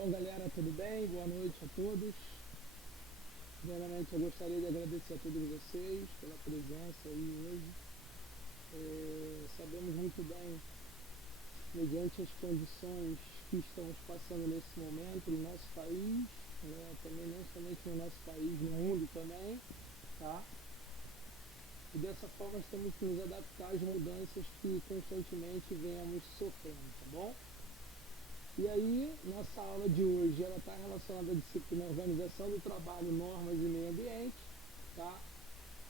Bom, galera, tudo bem? Boa noite a todos. Primeiramente, eu gostaria de agradecer a todos vocês pela presença aí hoje. Sabemos muito bem, mediante as condições que estamos passando nesse momento no nosso país, né, também não somente no nosso país, no mundo também, tá? E dessa forma nós temos que nos adaptar às mudanças que constantemente venhamos sofrendo, tá bom? E aí, nossa aula de hoje, ela está relacionada à disciplina Organização do Trabalho, Normas e Meio Ambiente, tá?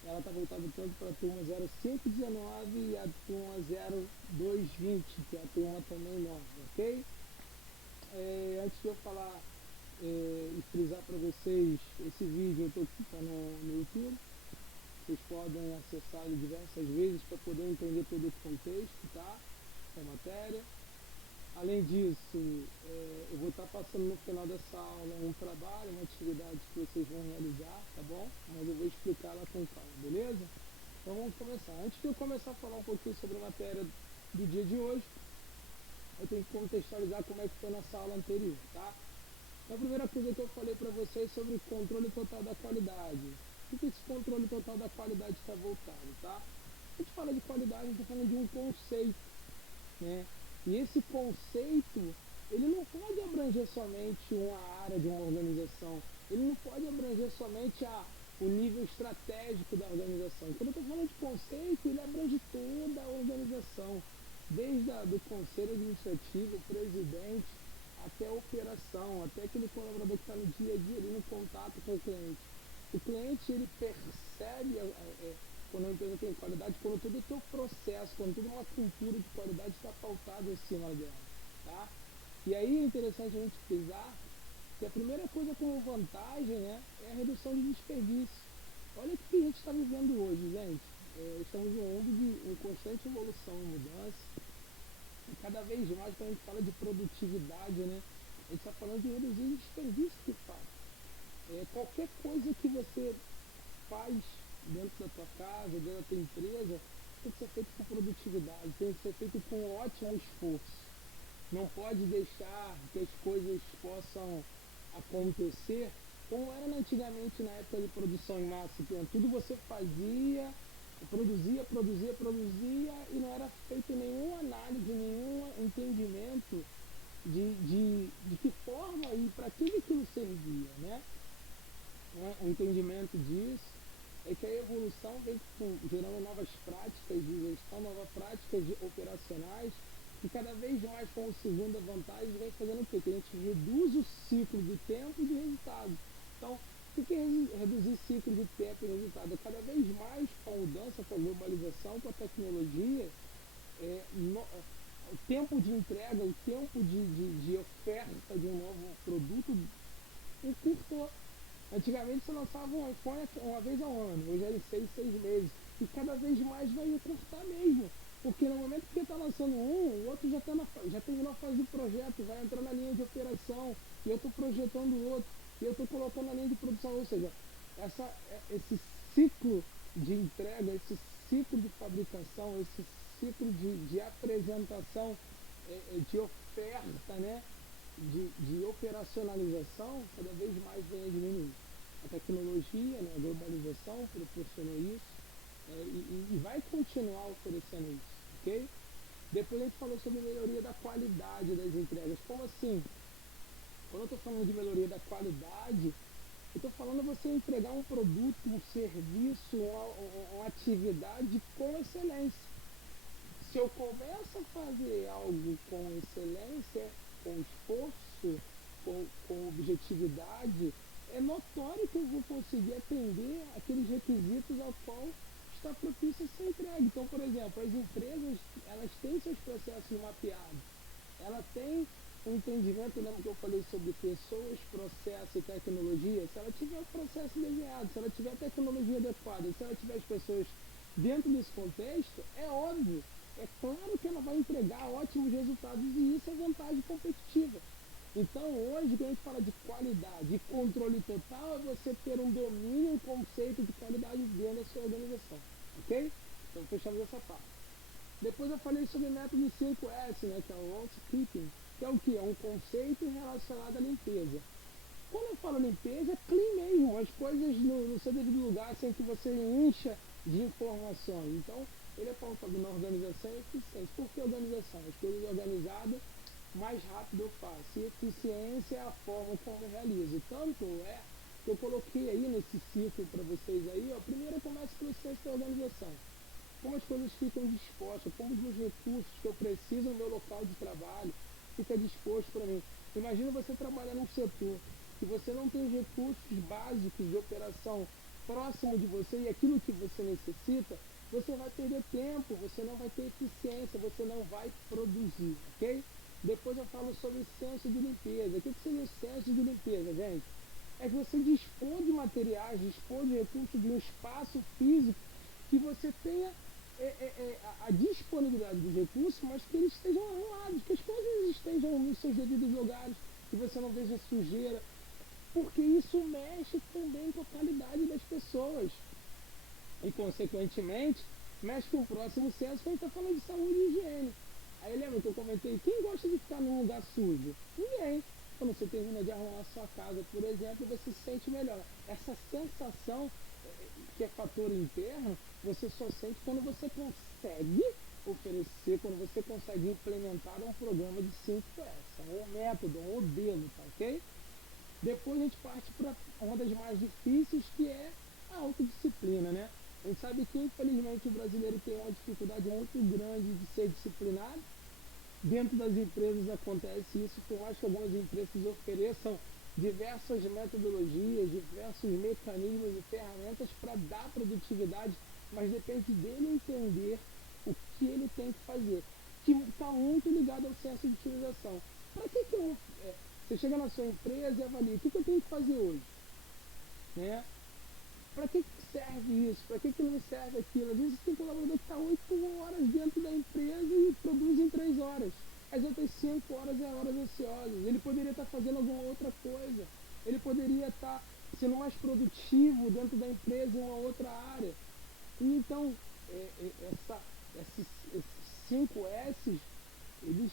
Ela está voltada tanto para a turma 0519 e a turma 0220, que é a turma também nova, ok? Antes de eu falar e frisar para vocês, esse vídeo eu estou aqui tá no YouTube, vocês podem acessar ele diversas vezes para poder entender todo o contexto, tá? Da matéria. Além disso, eu vou estar passando no final dessa aula um trabalho, uma atividade que vocês vão realizar, tá bom? Mas eu vou explicar ela com calma, beleza? Então vamos começar. Antes de eu começar a falar um pouquinho sobre a matéria do dia de hoje, eu tenho que contextualizar como é que foi nossa aula anterior, tá? Então a primeira coisa que eu falei para vocês sobre o controle total da qualidade. O que esse controle total da qualidade está voltado, tá? A gente fala de qualidade, a gente está falando de um conceito, né? E esse conceito, ele não pode abranger somente uma área de uma organização, ele não pode abranger somente o nível estratégico da organização. Quando eu estou falando de conceito, ele abrange toda a organização, desde do conselho administrativo, o presidente, até a operação, até aquele colaborador que está no dia a dia ali no contato com o cliente. O cliente, ele percebe quando a empresa tem qualidade, quando todo o teu processo, quando toda uma cultura de qualidade está pautada em cima dela, tá? E aí é interessante a gente frisar que a primeira coisa como vantagem, né, é a redução de desperdício. Olha o que a gente está vivendo hoje, gente. Estamos em um mundo de constante evolução e mudança. E cada vez mais, quando a gente fala de produtividade, né, a gente está falando de reduzir desperdício de fato. Qualquer coisa que você faz dentro da tua casa, dentro da tua empresa, tem que ser feito com produtividade, tem que ser feito com ótimo esforço. Não pode deixar que as coisas possam acontecer como era antigamente na época de produção em massa, que tudo você fazia, produzia e não era feito nenhuma análise, nenhum entendimento de que forma e para que aquilo servia, né? O entendimento disso é que a evolução vem gerando novas práticas de gestão, novas práticas operacionais, e cada vez mais, como segunda vantagem, vem fazendo o quê? Que a gente reduz o ciclo de tempo e de resultado. Então, o que é reduzir ciclo de tempo e resultado? Cada vez mais, com a mudança, com a globalização, com a tecnologia, o tempo de entrega, o tempo de oferta de um novo produto encurtou. Antigamente você lançava um iPhone uma vez ao ano, hoje é em 6 meses. E cada vez mais vai encurtar mesmo. Porque no momento que você está lançando um, o outro já terminou a fase do projeto, vai entrar na linha de operação, e eu estou projetando o outro, e eu estou colocando na linha de produção. Ou seja, esse ciclo de entrega, esse ciclo de fabricação, esse ciclo de apresentação, de oferta, né? De operacionalização, cada vez mais vem a diminuir. A tecnologia, né, a globalização proporcionou isso, e vai continuar oferecendo isso, ok? Depois a gente falou sobre melhoria da qualidade das entregas. Como assim? Quando eu estou falando de melhoria da qualidade, eu estou falando você entregar um produto, um serviço, uma atividade com excelência. Se eu começo a fazer algo com excelência, com esforço, com objetividade, é notório que eu vou conseguir atender aqueles requisitos ao qual está propício a ser entregue. Então, por exemplo, as empresas, elas têm seus processos mapeados, ela tem um entendimento, lembra que eu falei sobre pessoas, processo e tecnologia? Se ela tiver o processo desenhado, se ela tiver a tecnologia adequada, se ela tiver as pessoas dentro desse contexto, é óbvio, é claro que ela vai entregar ótimos resultados, e isso é vantagem competitiva. Então hoje, quando a gente fala de qualidade e controle total, é você ter um domínio, um conceito de qualidade dentro da sua organização, ok? Então fechamos essa parte. Depois eu falei sobre o método 5S, né, que é o housekeeping, que é o que? É um conceito relacionado à limpeza. Quando eu falo limpeza, é clean mesmo, as coisas no seu devido lugar, sem que você encha de informações. Então, ele é pautado na organização e eficiência. Por que organização? As coisas organizadas, mais rápido eu faço. E eficiência é a forma como eu realizo. Tanto é que eu coloquei aí nesse ciclo para vocês aí, ó, primeiro começa pelo senso da organização. Como as coisas ficam dispostas, como os meus recursos que eu preciso no meu local de trabalho fica disposto para mim. Imagina você trabalhar num setor que você não tem os recursos básicos de operação próximo de você e aquilo que você necessita, você vai perder tempo, você não vai ter eficiência, você não vai produzir, ok? Depois eu falo sobre senso de limpeza. O que seria o senso de limpeza, gente? É que você dispor de materiais, dispor de recursos, de um espaço físico que você tenha a disponibilidade dos recursos, mas que eles estejam arrumados, que as coisas estejam nos seus devidos lugares, que você não veja sujeira, porque isso mexe também com a qualidade das pessoas e, consequentemente, mexe com o próximo senso quando está falando de saúde e higiene. Aí lembra que eu comentei, quem gosta de ficar num lugar sujo? Ninguém. Quando você termina de arrumar a sua casa, por exemplo, você se sente melhor. Essa sensação, que é fator interno, você só sente quando você consegue oferecer, quando você consegue implementar um programa de 5S, um método, um modelo, tá ok? Depois a gente parte para uma das mais difíceis, que é a autodisciplina, né? A gente sabe que, infelizmente, o brasileiro tem uma dificuldade muito grande de ser disciplinado. Dentro das empresas acontece isso, por mais que algumas empresas ofereçam diversas metodologias, diversos mecanismos e ferramentas para dar produtividade, mas depende dele entender o que ele tem que fazer, que está muito ligado ao senso de utilização. Para que eu... você chega na sua empresa e avalia, o que eu tenho que fazer hoje? Né? Para que serve isso? Para que não serve aquilo? Às vezes tem colaborador que está 8 horas dentro da empresa e produz em 3 horas. As outras 5 horas é horas ociosas. Ele poderia estar fazendo alguma outra coisa. Ele poderia estar sendo mais produtivo dentro da empresa em uma outra área. E então, esses 5 S, eles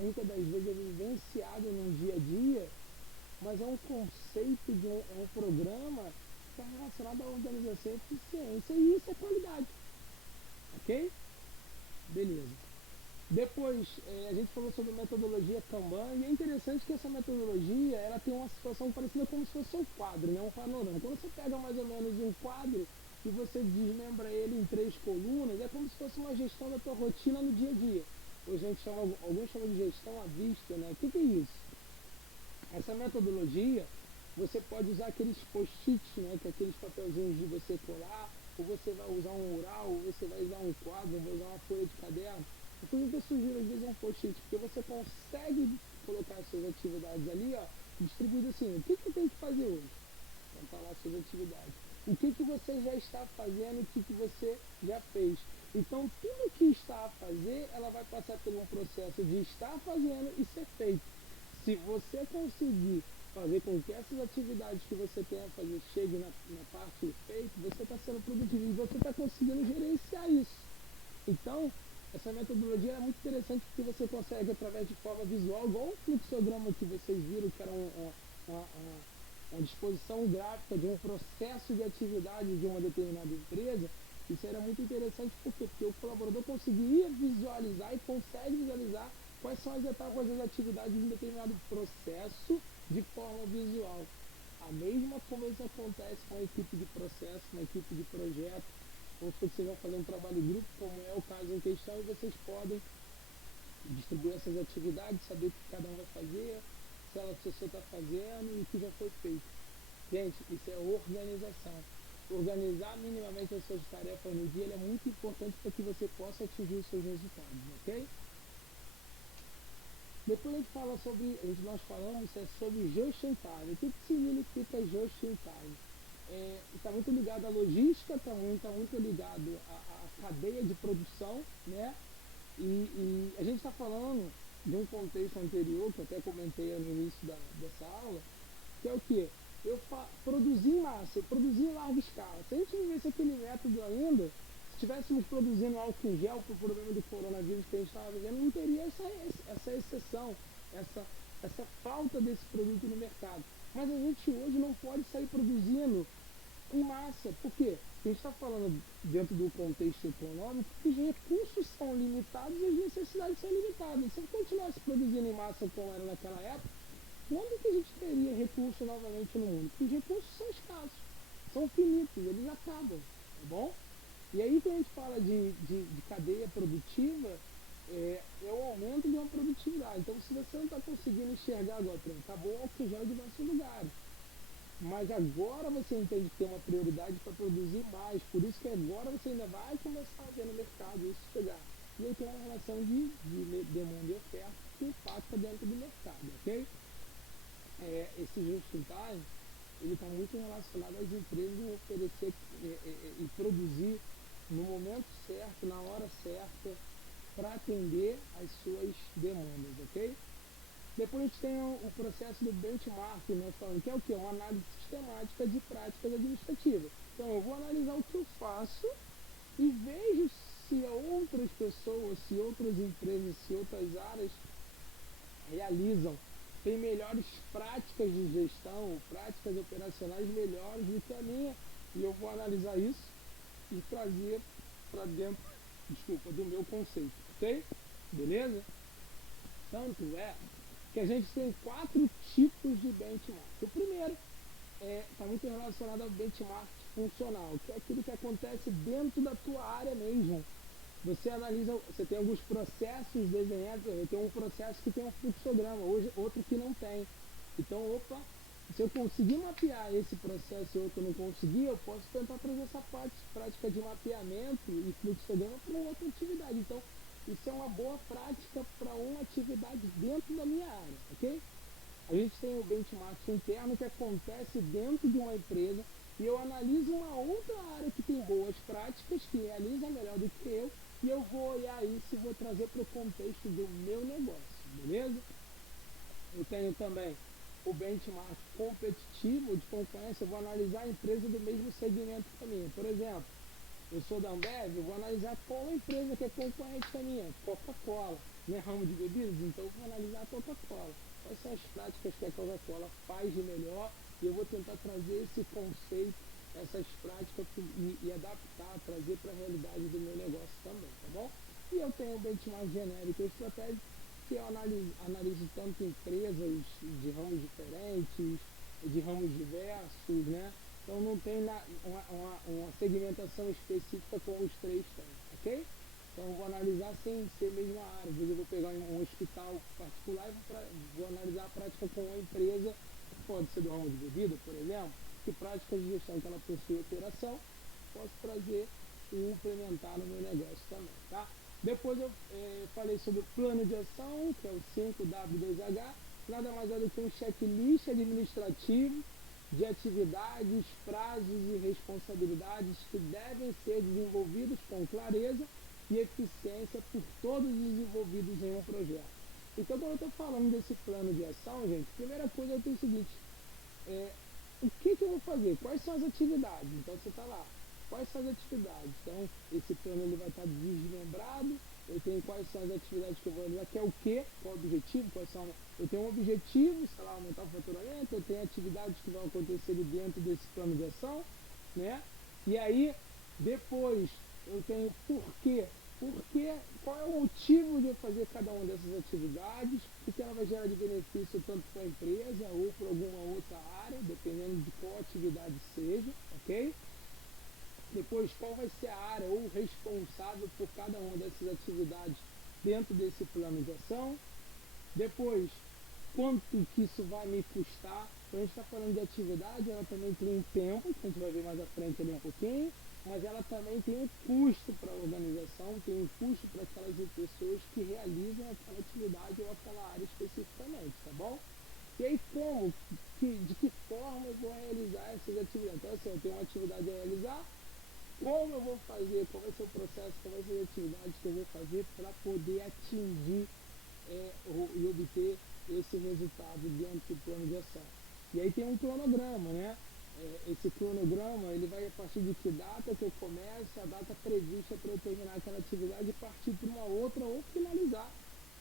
muitas das vezes é vivenciado no dia a dia, mas é um conceito, é um programa que está relacionado à organização e eficiência, e isso é qualidade, ok? Beleza. Depois, a gente falou sobre metodologia Kanban, e é interessante que essa metodologia, ela tem uma situação parecida como se fosse um quadro, né? Um panorama. Quando você pega mais ou menos um quadro e você desmembra ele em 3 colunas, é como se fosse uma gestão da tua rotina no dia a dia. Hoje a gente chama, alguns chamam de gestão à vista, né? O que é isso? Essa metodologia, você pode usar aqueles post-its, né, que é aqueles papelzinhos de você colar, ou você vai usar um mural, ou você vai usar um quadro, ou vai usar uma folha de caderno. Inclusive eu sugiro às vezes um post-it, porque você consegue colocar as suas atividades ali, ó, distribuído assim, o que eu tenho que fazer hoje? Vamos falar as suas atividades. O que você já está fazendo, o que você já fez. Então tudo que está a fazer, ela vai passar por um processo de estar fazendo e ser feito. Se você conseguir fazer com que essas atividades que você tem a fazer cheguem na parte feita, você está sendo produtivo e você está conseguindo gerenciar isso. Então, essa metodologia é muito interessante porque você consegue, através de forma visual, igual o fluxograma que vocês viram, que era uma disposição gráfica de um processo de atividade de uma determinada empresa. Isso era muito interessante porque o colaborador conseguia visualizar e consegue visualizar quais são as etapas das atividades de um determinado processo de forma visual. A mesma coisa acontece com a equipe de processo, com a equipe de projeto. Ou se vocês vão fazer um trabalho em grupo, como é o caso em questão, e vocês podem distribuir essas atividades, saber o que cada um vai fazer, se a pessoa está fazendo e o que já foi feito. Gente, isso é organização. Organizar minimamente as suas tarefas no dia é muito importante para que você possa atingir os seus resultados, ok? Depois a gente fala sobre, nós falamos sobre just in time. O que significa just in time? Está muito ligado à logística, está muito ligado à cadeia de produção, né? E a gente está falando de um contexto anterior, que eu até comentei no início dessa aula, que é o que? Eu produzir em massa, eu produzir em larga escala. Se a gente vivesse aquele método ainda, Se estivéssemos produzindo álcool em gel para o problema do coronavírus que a gente estava vivendo, não teria essa exceção, essa, essa falta desse produto no mercado. Mas a gente hoje não pode sair produzindo em massa. Por quê? A gente está falando dentro do contexto econômico que os recursos são limitados e as necessidades são limitadas. Se eu continuasse produzindo em massa como era naquela época, quando que a gente teria recurso novamente no mundo? Porque os recursos são escassos, são finitos, eles acabam, tá bom? E aí quando a gente fala de cadeia produtiva, é o aumento de uma produtividade. Então se você não está conseguindo enxergar agora, por exemplo, acabou o álcool gel em diversos lugares. Mas agora você entende que tem uma prioridade para produzir mais, por isso que agora você ainda vai começar a ver no mercado isso chegar. E aí tem uma relação de demanda e oferta que impacta dentro do mercado, ok? Esse just-in-time, ele está muito relacionado às empresas oferecer e produzir no momento certo, na hora certa, para atender às suas demandas, ok? Depois a gente tem o processo do benchmark, nós falamos que é o quê? Uma análise sistemática de práticas administrativas. Então eu vou analisar o que eu faço e vejo se outras pessoas, se outras empresas, se outras áreas realizam, têm melhores práticas de gestão, práticas operacionais melhores do que a minha. E eu vou analisar isso e trazer para dentro, do meu conceito, ok? Beleza? Tanto é que a gente tem 4 tipos de benchmark. O primeiro está muito relacionado ao benchmark funcional, que é aquilo que acontece dentro da tua área mesmo. Você analisa, você tem alguns processos desenhados, eu tenho um processo que tem um fluxograma, hoje outro que não tem. Então, opa, se eu conseguir mapear esse processo e outro não conseguir, eu posso tentar trazer essa prática de mapeamento e fluxograma para outra atividade. Então, isso é uma boa prática para uma atividade dentro da minha área, ok? A gente tem o benchmark interno que acontece dentro de uma empresa e eu analiso uma outra área que tem boas práticas, que realiza melhor do que eu, e eu vou olhar isso e vou trazer para o contexto do meu negócio, beleza? Eu tenho também o benchmark competitivo de concorrência, eu vou analisar a empresa do mesmo segmento que a minha. Por exemplo, eu sou da Ambev, eu vou analisar qual empresa que é concorrente a minha, Coca-Cola, né, ramo de bebidas, então eu vou analisar a Coca-Cola. Quais são as práticas que a Coca-Cola faz de melhor e eu vou tentar trazer esse conceito, essas práticas e adaptar, trazer para a realidade do meu negócio também, tá bom? E eu tenho um benchmark genérico e estratégico que eu analiso tanto empresas de ramos diferentes, de ramos diversos, né? Então não tem uma segmentação específica como os três têm, ok? Então eu vou analisar sem ser mesmo a área. Às vezes eu vou pegar um hospital particular e vou analisar a prática com uma empresa, pode ser do ramo de bebida, por exemplo, que práticas de gestão que ela possui operação, posso trazer e implementar no meu negócio também, tá? Depois eu falei sobre o plano de ação, que é o 5W2H, nada mais é do que um checklist administrativo de atividades, prazos e responsabilidades que devem ser desenvolvidos com clareza e eficiência por todos os envolvidos em um projeto. Então, quando eu estou falando desse plano de ação, gente, a primeira coisa é o seguinte, o que eu vou fazer? Quais são as atividades? Então, você está lá, quais são as atividades? Então, esse plano ele vai estar desmembrado, eu tenho quais são as atividades que eu vou realizar, que é o quê? Qual o objetivo? Quais são? Eu tenho um objetivo, sei lá, aumentar o faturamento, eu tenho atividades que vão acontecer dentro desse plano de ação, né? E aí, depois, eu tenho porquê. Porque, qual é o motivo de eu fazer cada uma dessas atividades, porque ela vai gerar de benefício tanto para a empresa ou para alguma outra área, dependendo de qual atividade seja, ok? Depois, qual vai ser a área ou responsável por cada uma dessas atividades dentro desse plano de ação. Depois, quanto que isso vai me custar. Quando a gente está falando de atividade, ela também tem um tempo, que a gente vai ver mais à frente ali um pouquinho, mas ela também tem um custo para a organização, tem um custo para aquelas pessoas que realizam aquela atividade ou aquela área especificamente, tá bom? E aí de que forma eu vou realizar essas atividades? Então assim, eu tenho uma atividade a realizar, como eu vou fazer, qual vai ser o processo, qual vai ser a atividade que eu vou fazer para poder atingir e obter esse resultado dentro do plano de ação. E aí tem um cronograma, né? esse cronograma, ele vai a partir de que data que eu começo, a data prevista para eu terminar aquela atividade e partir para uma outra ou finalizar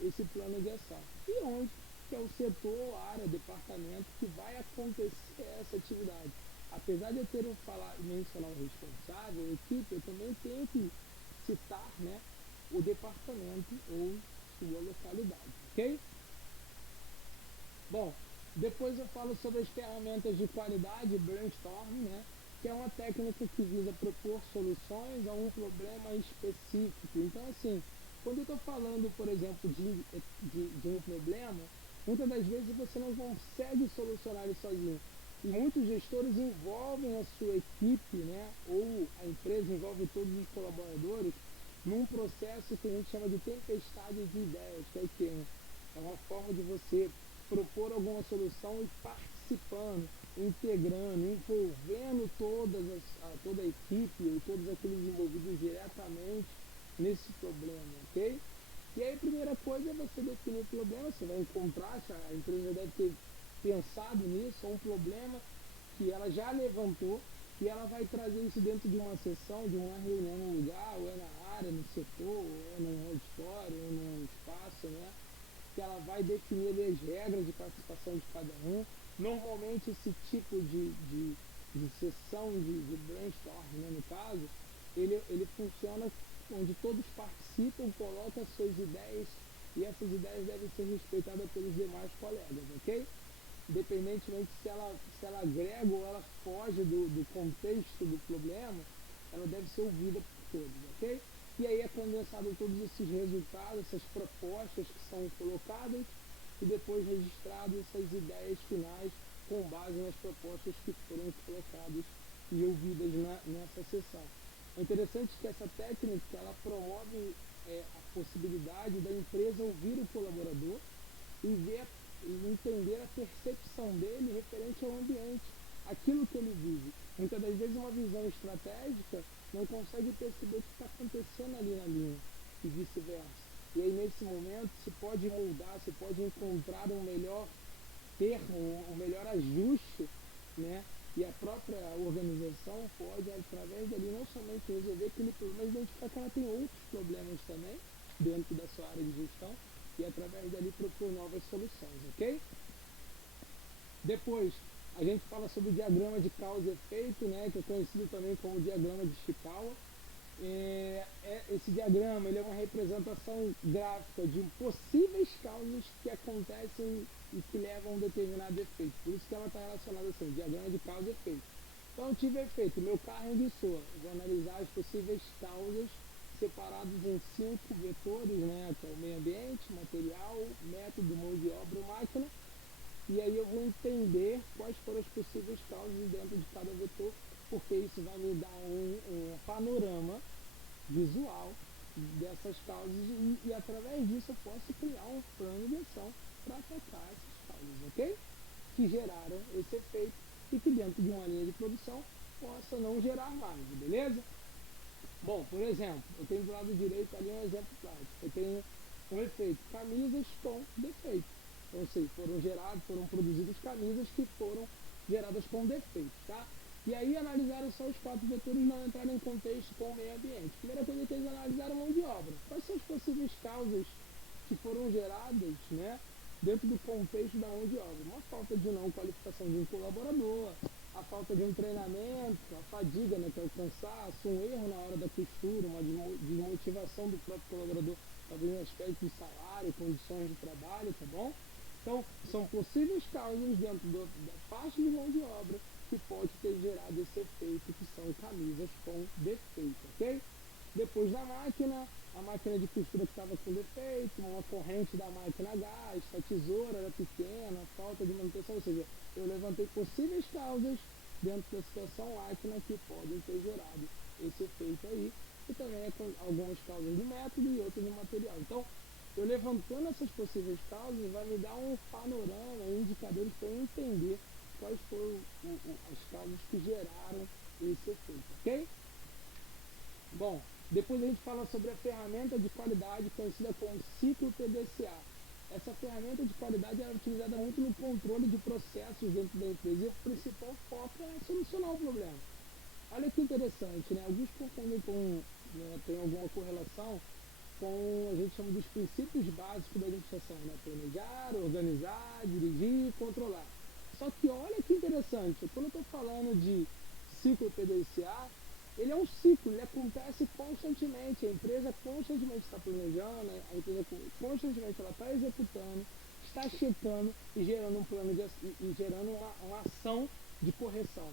esse plano de ação. E onde que é o setor, área, departamento que vai acontecer essa atividade. Apesar de eu ter mencionado o responsável, a equipe, eu também tenho que citar, né, o departamento ou sua localidade, ok? Bom, depois eu falo sobre as ferramentas de qualidade, brainstorming, né? Que é uma técnica que visa propor soluções a um problema específico. Então, assim, quando eu estou falando, por exemplo, de um problema, muitas das vezes você não consegue solucionar ele sozinho. E muitos gestores envolvem a sua equipe, né? Ou a empresa envolve todos os colaboradores num processo que a gente chama de tempestade de ideias, que é o quê? É uma forma de você propor alguma solução e participando, integrando, envolvendo toda a equipe ou todos aqueles envolvidos diretamente nesse problema, ok? E aí a primeira coisa é você definir o problema, você vai encontrar, a empresa já deve ter pensado nisso, é um problema que ela já levantou e ela vai trazer isso dentro de uma sessão, de uma reunião no lugar, ou é na área, no setor, ou é num auditório, ou num espaço, né? Que ela vai definir ali as regras de participação de cada um. Normalmente esse tipo de sessão de brainstorm, né, no caso, ele funciona onde todos participam, colocam as suas ideias e essas ideias devem ser respeitadas pelos demais colegas, ok? Independentemente se ela agrega ou ela foge do contexto do problema, ela deve ser ouvida por todos, ok? E aí é condensado todos esses resultados, essas propostas que são colocadas e depois registrado essas ideias finais com base nas propostas que foram colocadas e ouvidas nessa sessão. É interessante que essa técnica ela promove a possibilidade da empresa ouvir o colaborador e ver e entender a percepção dele referente ao ambiente, aquilo que ele vive. Muitas das vezes uma visão estratégica não consegue perceber o que está acontecendo ali na linha e vice-versa. E aí nesse momento se pode moldar, se pode encontrar um melhor termo, um melhor ajuste, né? E a própria organização pode, através dali, não somente resolver aquele problema, mas identificar que ela tem outros problemas também dentro da sua área de gestão e através dali propor novas soluções, ok? Depois, a gente fala sobre o diagrama de causa e efeito, né, que é conhecido também como diagrama de Chikawa. Esse diagrama ele é uma representação gráfica de possíveis causas que acontecem e que levam a um determinado efeito. Por isso que ela está relacionada assim, diagrama de causa e efeito. Então eu tive efeito, meu carro enguiçou. Vou analisar as possíveis causas separados em 5 vetores, né, que é o meio ambiente, material, método, mão de obra, máquina. E aí eu vou entender quais foram as possíveis causas dentro de cada vetor, porque isso vai me dar um panorama visual dessas causas e através disso eu posso criar um plano de ação para atacar essas causas, ok? Que geraram esse efeito e que dentro de uma linha de produção possa não gerar mais, beleza? Bom, por exemplo, eu tenho do lado direito ali um exemplo prático. Eu tenho um efeito, camisas com defeito. Então, sei, foram produzidas camisas que foram geradas com defeito, tá? E aí analisaram só os 4 vetores e não entraram em contexto com o meio ambiente. Primeira coisa que eles analisaram mão de obra. Quais são as possíveis causas que foram geradas, né, dentro do contexto da mão de obra? Uma falta de não qualificação de um colaborador, a falta de um treinamento, a fadiga, né, que é o cansaço, um erro na hora da costura, uma desmotivação do próprio colaborador, talvez no aspecto de salário, condições de trabalho, tá bom? Então, são possíveis causas dentro da parte de mão de obra que pode ter gerado esse efeito, que são camisas com defeito, ok? Depois da máquina, a máquina de costura que estava com defeito, uma corrente da máquina a gás, a tesoura era pequena, falta de manutenção, ou seja, eu levantei possíveis causas dentro da situação máquina que podem ter gerado esse efeito aí, e também é com algumas causas do método e outras do material. Então, eu levantando essas possíveis causas vai me dar um panorama, indicadores para eu entender quais foram as causas que geraram esse efeito, ok? Bom, depois a gente fala sobre a ferramenta de qualidade conhecida como ciclo TDCA. Essa ferramenta de qualidade é utilizada muito no controle de processos dentro da empresa e o principal foco é solucionar o problema. Olha que interessante, né? Alguns confundem com, né, tem alguma correlação com, a gente chama dos princípios básicos da administração, né? Planejar, organizar, dirigir e controlar. Só que olha que interessante, quando eu estou falando de ciclo PDCA, ele é um ciclo, ele acontece constantemente, a empresa constantemente está planejando, a empresa constantemente ela está executando, está checando e gerando um plano de, e gerando uma ação de correção.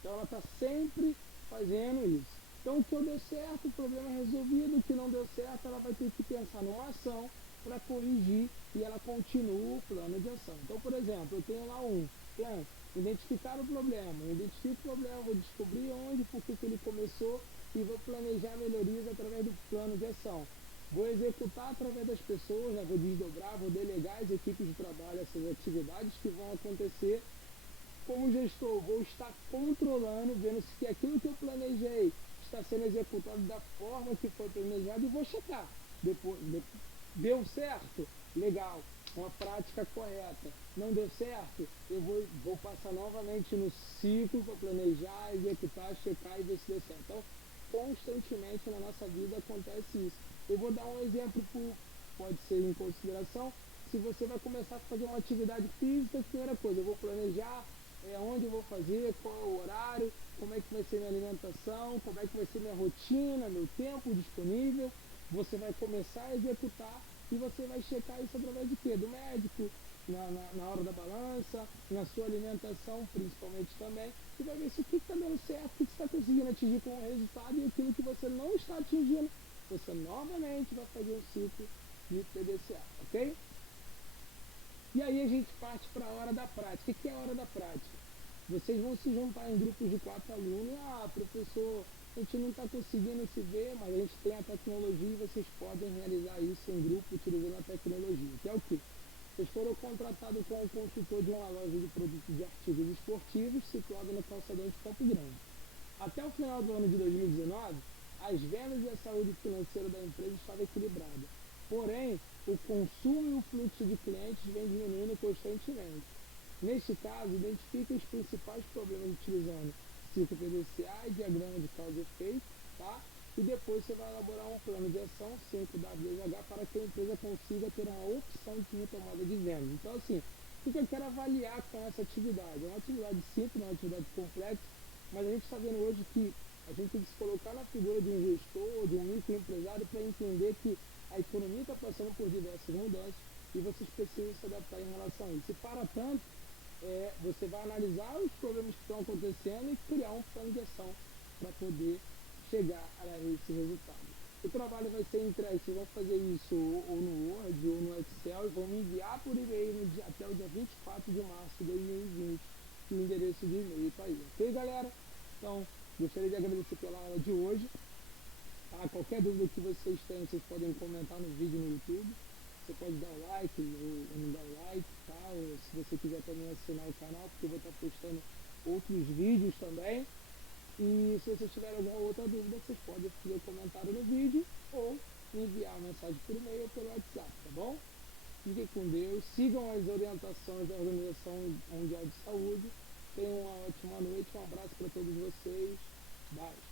Então ela está sempre fazendo isso. Então o que deu certo, o problema é resolvido, o que não deu certo, ela vai ter que pensar numa ação para corrigir e ela continua o plano de ação. Então, por exemplo, eu tenho lá um plano, identificar o problema, eu identifico o problema, vou descobrir onde, por que ele começou e vou planejar melhorias através do plano de ação. Vou executar através das pessoas, né? Vou desdobrar, vou delegar as equipes de trabalho essas atividades que vão acontecer. Como gestor, vou estar controlando, vendo se aquilo que eu planejei está sendo executado da forma que foi planejado e vou checar. Depois, deu certo? Legal, uma prática correta. Não deu certo? Eu vou passar novamente no ciclo para planejar, executar, checar e ver se deu certo. Então, constantemente na nossa vida acontece isso. Eu vou dar um exemplo, pode ser em consideração, se você vai começar a fazer uma atividade física, primeira coisa, eu vou planejar onde eu vou fazer, qual é o horário, como é que vai ser minha alimentação, como é que vai ser minha rotina, meu tempo disponível. Você vai começar a executar e você vai checar isso através de quê? Do médico, na hora da balança, na sua alimentação principalmente também, e vai ver se o que está dando certo, o que você está conseguindo atingir com o resultado e aquilo que você não está atingindo, você novamente vai fazer um ciclo de PDCA, ok? E aí a gente parte para a hora da prática. O que é a hora da prática? Vocês vão se juntar em grupos de 4 alunos. Ah, professor, a gente não está conseguindo se ver, mas a gente tem a tecnologia e vocês podem realizar isso em grupo utilizando a tecnologia. Que é o quê? Vocês foram contratados como consultor de uma loja de produtos de artigos esportivos situada no calçadão de Campo Grande. Até o final do ano de 2019, as vendas e a saúde financeira da empresa estavam equilibradas. Porém, o consumo e o fluxo de clientes vem diminuindo constantemente. Neste caso, identifique os principais problemas utilizando ciclo PDCA e diagrama de causa e efeito, tá? E depois você vai elaborar um plano de ação 5WH para que a empresa consiga ter uma opção de retomada de vendas. Então, assim, o que eu quero avaliar com essa atividade? É uma atividade simples, é uma atividade complexa, mas a gente está vendo hoje que a gente tem que se colocar na figura de um gestor, de um microempresário, para entender que a economia está passando por diversas mudanças e vocês precisam se adaptar em relação a isso. E para tanto, você vai analisar os problemas que estão acontecendo e criar um plano de ação para poder chegar a esse resultado. O trabalho vai ser entregue, vocês vão fazer isso ou no Word ou no Excel e vão me enviar por e-mail até o dia 24 de março de 2020 o endereço de e-mail está aí, ok, galera? Então, gostaria de agradecer pela aula de hoje. Tá? Qualquer dúvida que vocês tenham, vocês podem comentar no vídeo no YouTube. Você pode dar o like ou não dar o like, tá? Ou se você quiser também assinar o canal, porque eu vou estar postando outros vídeos também. E se vocês tiverem alguma outra dúvida, vocês podem fazer comentário no vídeo ou enviar uma mensagem por e-mail ou pelo WhatsApp, tá bom? Fiquem com Deus, sigam as orientações da Organização Mundial de Saúde. Tenham uma ótima noite, um abraço para todos vocês. Bye.